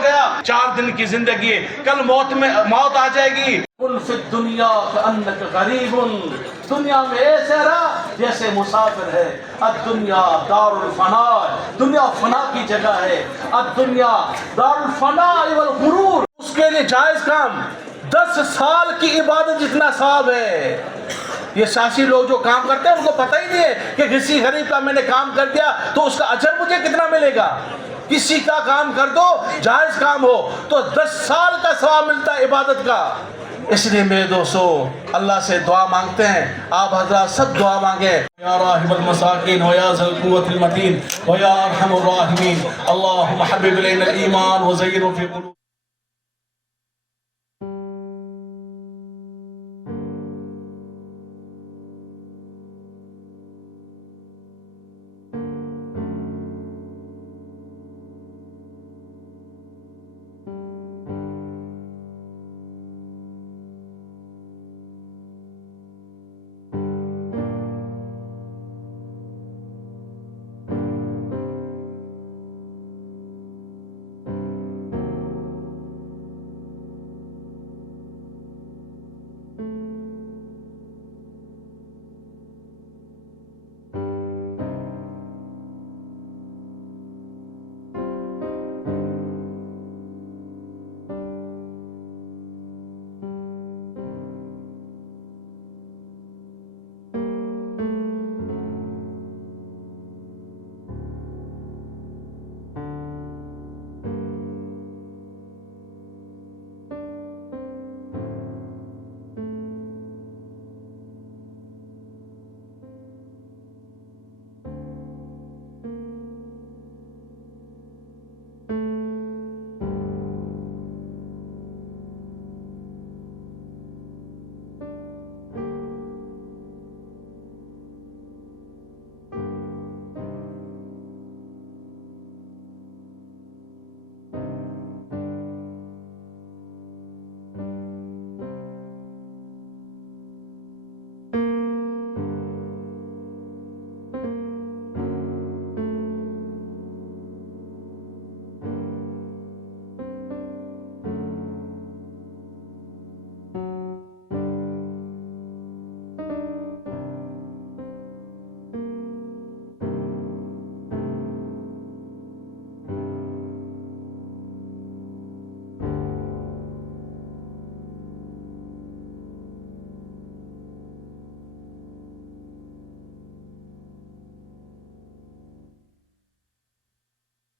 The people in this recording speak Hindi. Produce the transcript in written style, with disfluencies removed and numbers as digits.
गया, 4 दिन की जिंदगी है, कल मौत आ जाएगी। दुनिया गरीबुन, दुनिया में ऐसे रहा जैसे मुसाफिर है। दुनिया दारुल फना, दुनिया फना की जगह है। दुनिया दारुल फना वल गुरूर, उसके लिए जायज काम 10 साल की इबादत जितना सवाब है। ये सासी लोग जो काम करते हैं उनको पता ही नहीं है कि किसी गरीब का मैंने काम कर दिया तो उसका अजर मुझे कितना मिलेगा। किसी का काम कर दो, जायज काम हो तो 10 साल का सवाब मिलता है इबादत का। इसलिए मेरे दोस्तों अल्लाह से दुआ मांगते हैं, आप हजरात सब दुआ मांगे। या राहिमल मसाकिन व या ज़ल कुव्वतिल मतीन व या अरहमुर राहिमीन, अल्लाहुम्मा हब्बिब इलैना ईमान व ज़य्यिनहु फी क़ुलूबिना।